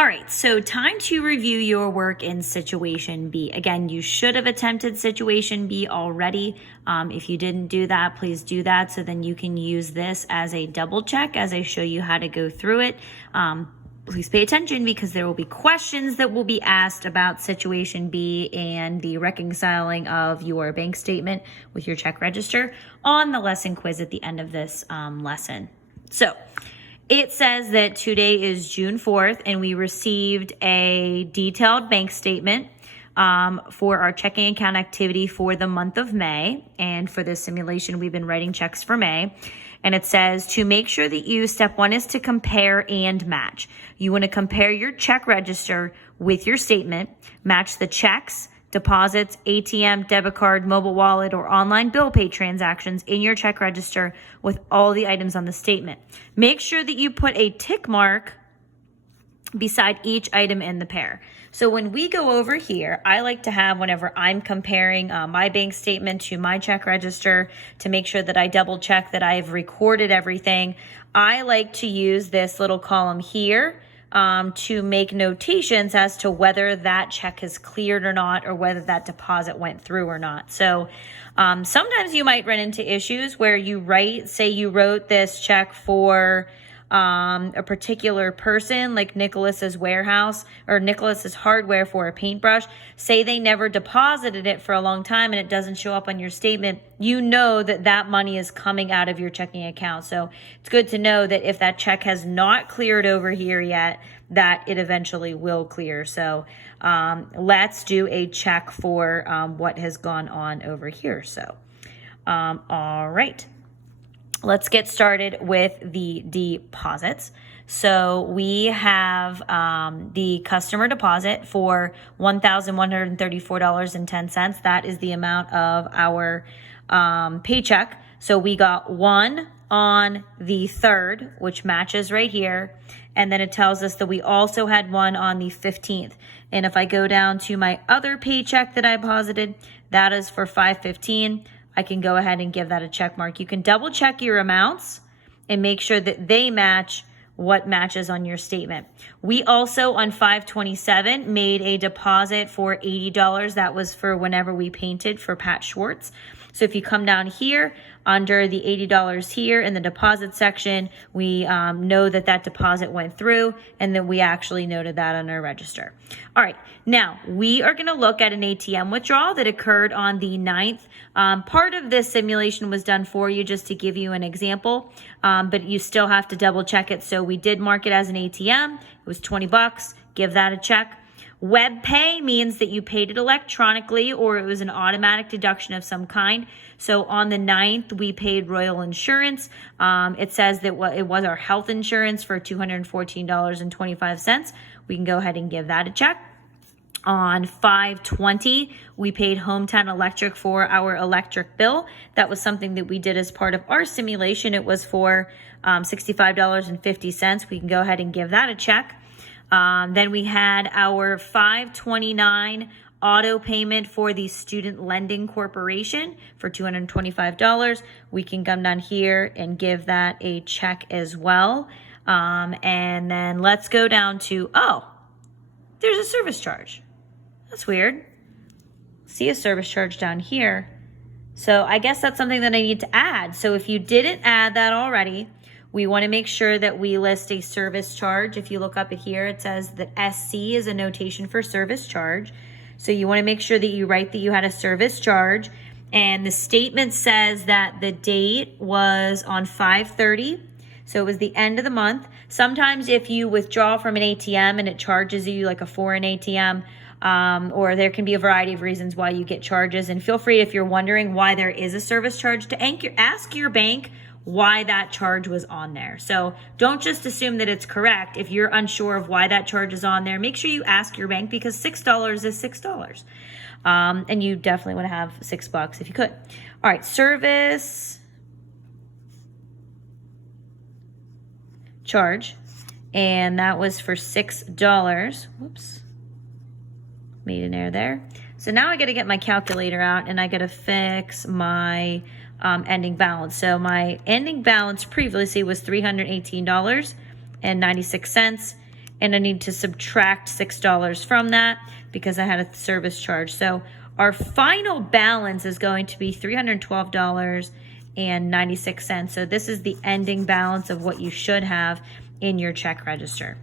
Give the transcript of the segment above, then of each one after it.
All right, so time to review your work in situation B. Again, you should have attempted situation B already. If you didn't do that, please do that so then you can use this as a double check as I show you how to go through it. Please pay attention because there will be questions that will be asked about situation B and the reconciling of your bank statement with your check register on the lesson quiz at the end of this lesson. So it says that today is June 4th and we received a detailed bank statement for our checking account activity for the month of May. And for this simulation, we've been writing checks for May. And it says to make sure that step one is to compare and match. You want to compare your check register with your statement, match the checks, deposits, ATM, debit card, mobile wallet, or online bill pay transactions in your check register with all the items on the statement. Make sure that you put a tick mark beside each item in the pair. So when we go over here, I like to have, whenever I'm comparing my bank statement to my check register to make sure that I double check that I've recorded everything, I like to use this little column here to make notations as to whether that check is cleared or not, or whether that deposit went through or not. So sometimes you might run into issues where you say you wrote this check for a particular person, like Nicholas's warehouse or Nicholas's hardware for a paintbrush. Say they never deposited it for a long time and it doesn't show up on your statement. You know that that money is coming out of your checking account. So it's good to know that if that check has not cleared over here yet, that it eventually will clear. So let's do a check for what has gone on over here. So all right. Let's get started with the deposits. So we have the customer deposit for $1,134.10. That is the amount of our paycheck. So we got one on the 3rd, which matches right here. And then it tells us that we also had one on the 15th. And if I go down to my other paycheck that I deposited, that is for $515. I can go ahead and give that a check mark. You can double check your amounts and make sure that they match what matches on your statement. We also on 5/27 made a deposit for $80. That was for whenever we painted for Pat Schwartz. So if you come down here under the $80 here in the deposit section, we know that that deposit went through and then we actually noted that on our register. All right, now we are gonna look at an ATM withdrawal that occurred on the 9th. Part of this simulation was done for you just to give you an example, but you still have to double check it. So we did mark it as an ATM. It was 20 bucks, give that a check. Web pay means that you paid it electronically or it was an automatic deduction of some kind. So on the 9th, we paid Royal Insurance. It says that it was our health insurance for $214.25. We can go ahead and give that a check. On 5/20, we paid Hometown Electric for our electric bill. That was something that we did as part of our simulation. It was for $65.50. We can go ahead and give that a check. Then we had our 5/29 auto payment for the Student Lending Corporation for $225. We can come down here and give that a check as well. And then let's go down to, there's a service charge. That's weird. See a service charge down here. So I guess that's something that I need to add. So if you didn't add that already, we want to make sure that we list a service charge. If you look up at here, it says that SC is a notation for service charge. So you want to make sure that you write that you had a service charge. And the statement says that the date was on 5/30. So it was the end of the month. Sometimes if you withdraw from an ATM and it charges you like a foreign ATM, or there can be a variety of reasons why you get charges. And feel free, if you're wondering why there is a service charge, to ask your bank why that charge was on there. So don't just assume that it's correct. If you're unsure of why that charge is on there, make sure you ask your bank because $6 is $6. And you definitely want to have $6 if you could. All right, service charge. And that was for $6. Whoops. Made an error there. So now I got to get my calculator out and I got to fix my ending balance. So my ending balance previously was $318.96. and I need to subtract $6 from that because I had a service charge. So our final balance is going to be $312.96. So this is the ending balance of what you should have in your check register.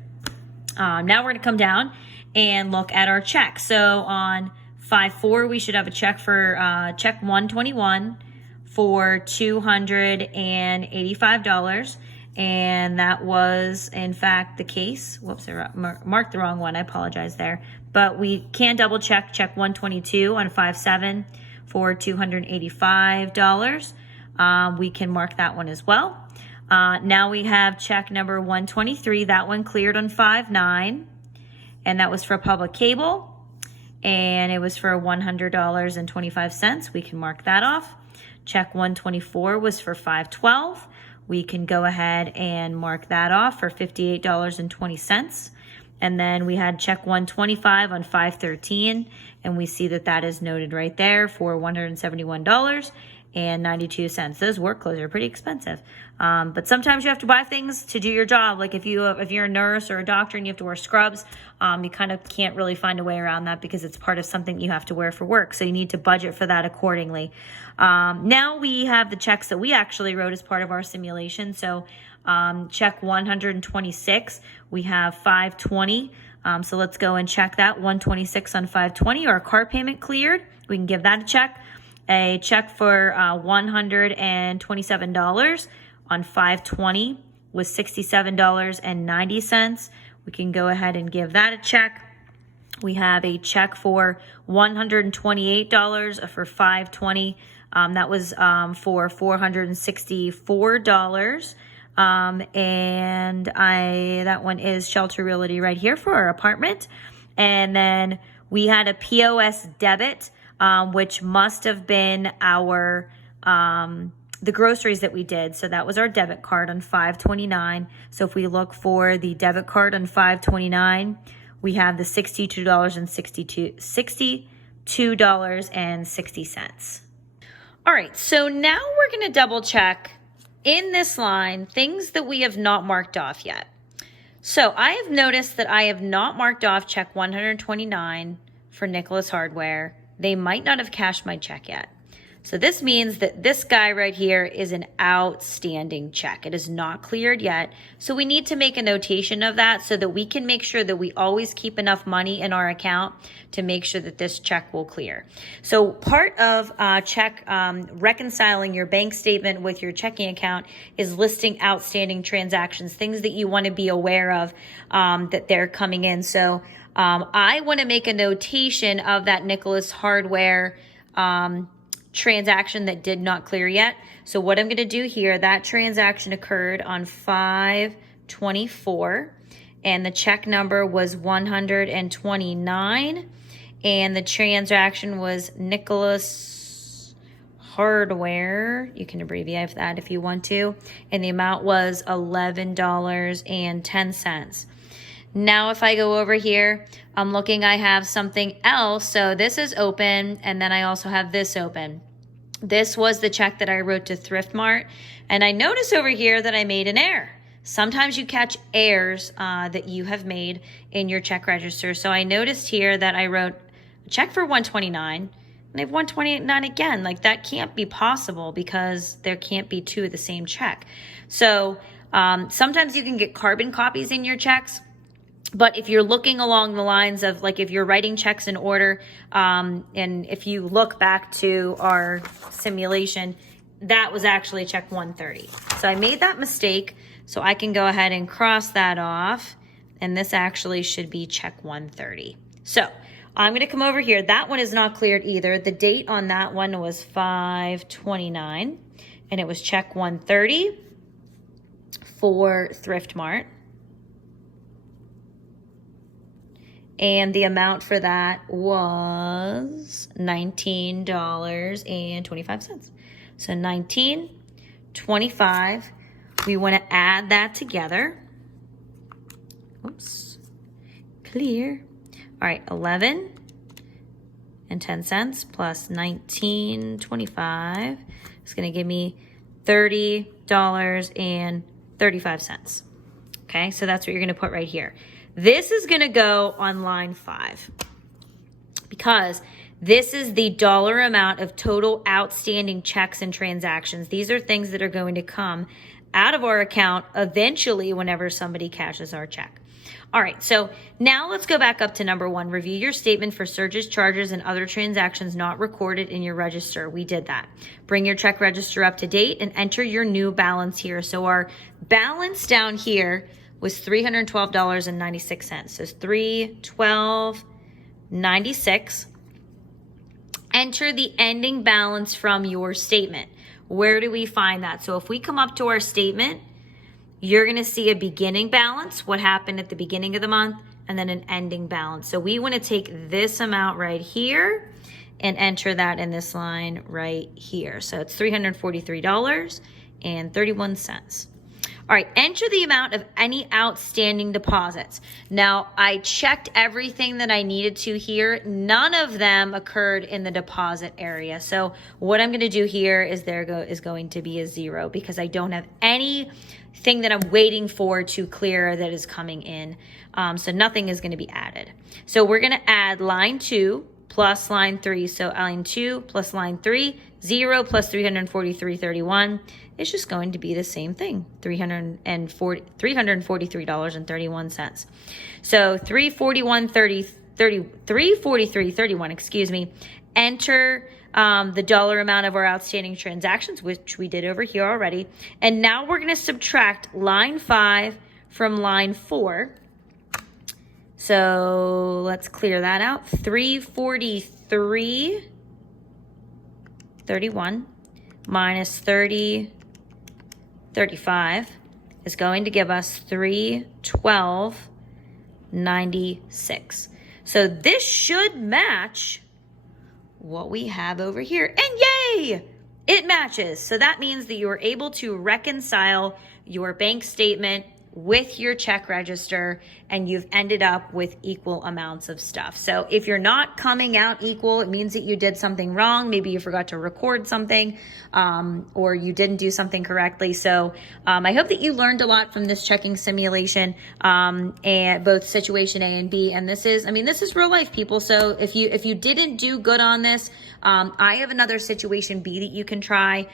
Now we're going to come down and look at our check. So on 5/4, we should have a check for check 121 for $285. And that was, in fact, the case. Whoops, I marked the wrong one. I apologize there. But we can double check 122 on 5/7 for $285. We can mark that one as well. Now we have check number 123. That one cleared on 5/9. And that was for public cable. And it was for $100.25. We can mark that off. Check 124 was for 5/12. We can go ahead and mark that off for $58.20. And then we had check 125 on 5/13, and we see that that is noted right there for $171.92. Those work clothes are pretty expensive. But sometimes you have to buy things to do your job. Like if you're a nurse or a doctor and you have to wear scrubs, you kind of can't really find a way around that because it's part of something you have to wear for work. So you need to budget for that accordingly. Now we have the checks that we actually wrote as part of our simulation. So check 126, we have 5/20. So let's go and check that. 126 on 5/20, our car payment cleared. We can give that a check. A check for $127 on 5/20 was $67.90. We can go ahead and give that a check. We have a check for $128 for 5/20. That was for $464. And that one is Shelter Realty right here for our apartment. And then we had a POS debit, which must have been our the groceries that we did. So that was our debit card on 5/29. So if we look for the debit card on 5/29, we have the $62.60. All right, so now we're going to double check in this line things that we have not marked off yet. So I have noticed that I have not marked off check 129 for Nicholas Hardware. They might not have cashed my check yet. So this means that this guy right here is an outstanding check. It is not cleared yet. So we need to make a notation of that so that we can make sure that we always keep enough money in our account to make sure that this check will clear. So part of reconciling your bank statement with your checking account is listing outstanding transactions, things that you want to be aware of that they're coming in. So I want to make a notation of that Nicholas Hardware transaction that did not clear yet. So what I'm going to do here, that transaction occurred on 5/24 and the check number was 129 and the transaction was Nicholas Hardware. You can abbreviate that if you want to. And the amount was $11.10. Now, if I go over here, I'm looking, I have something else. So this is open, and then I also have this open. This was the check that I wrote to Thrift Mart, and I notice over here that I made an error. Sometimes you catch errors that you have made in your check register. So I noticed here that I wrote a check for 129, and I have 129 again. Like that can't be possible because there can't be two of the same check. So sometimes you can get carbon copies in your checks. But if you're looking along the lines of like if you're writing checks in order, and if you look back to our simulation, that was actually check 130. So I made that mistake. So I can go ahead and cross that off. And this actually should be check 130. So I'm going to come over here. That one is not cleared either. The date on that one was 5/29. And it was check 130 for Thrift Mart. And the amount for that was $19.25. So $19.25. We want to add that together. Oops. Clear. All right, 11 and 10 cents plus 19.25 is going to give me $30.35. Okay, so that's what you're going to put right here. This is going to go on line 5 because this is the dollar amount of total outstanding checks and transactions. These are things that are going to come out of our account eventually whenever somebody cashes our check. All right, so now let's go back up to number 1. Review your statement for surges, charges, and other transactions not recorded in your register. We did that. Bring your check register up to date and enter your new balance here. So our balance down here was $312.96. So it's $312.96. Enter the ending balance from your statement. Where do we find that? So if we come up to our statement, you're going to see a beginning balance, what happened at the beginning of the month, and then an ending balance. So we want to take this amount right here and enter that in this line right here. So it's $343.31. All right, enter the amount of any outstanding deposits. Now, I checked everything that I needed to here. None of them occurred in the deposit area. So what I'm going to do here is is going to be a 0 because I don't have anything that I'm waiting for to clear that is coming in. So nothing is going to be added. So we're going to add line 2 plus line 3. So line 2 plus line 3, 0 plus 343.31. It's just going to be the same thing, $343.31. So $343.31, excuse me. Enter the dollar amount of our outstanding transactions, which we did over here already. And now we're going to subtract line 5 from line 4. So let's clear that out. 343.31 minus 35 is going to give us 312.96. So this should match what we have over here. And yay! It matches. So that means that you are able to reconcile your bank statement with your check register, and you've ended up with equal amounts of stuff. So if you're not coming out equal, it means that you did something wrong. Maybe you forgot to record something, or you didn't do something correctly. So I hope that you learned a lot from this checking simulation, and both situation A and B. And this is real life, people. So if you didn't do good on this, I have another situation B that you can try.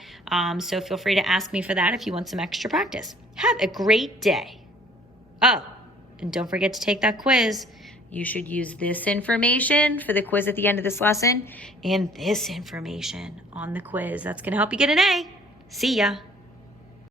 So feel free to ask me for that if you want some extra practice. Have a great day. Oh, and don't forget to take that quiz. You should use this information for the quiz at the end of this lesson and this information on the quiz. That's going to help you get an A. See ya.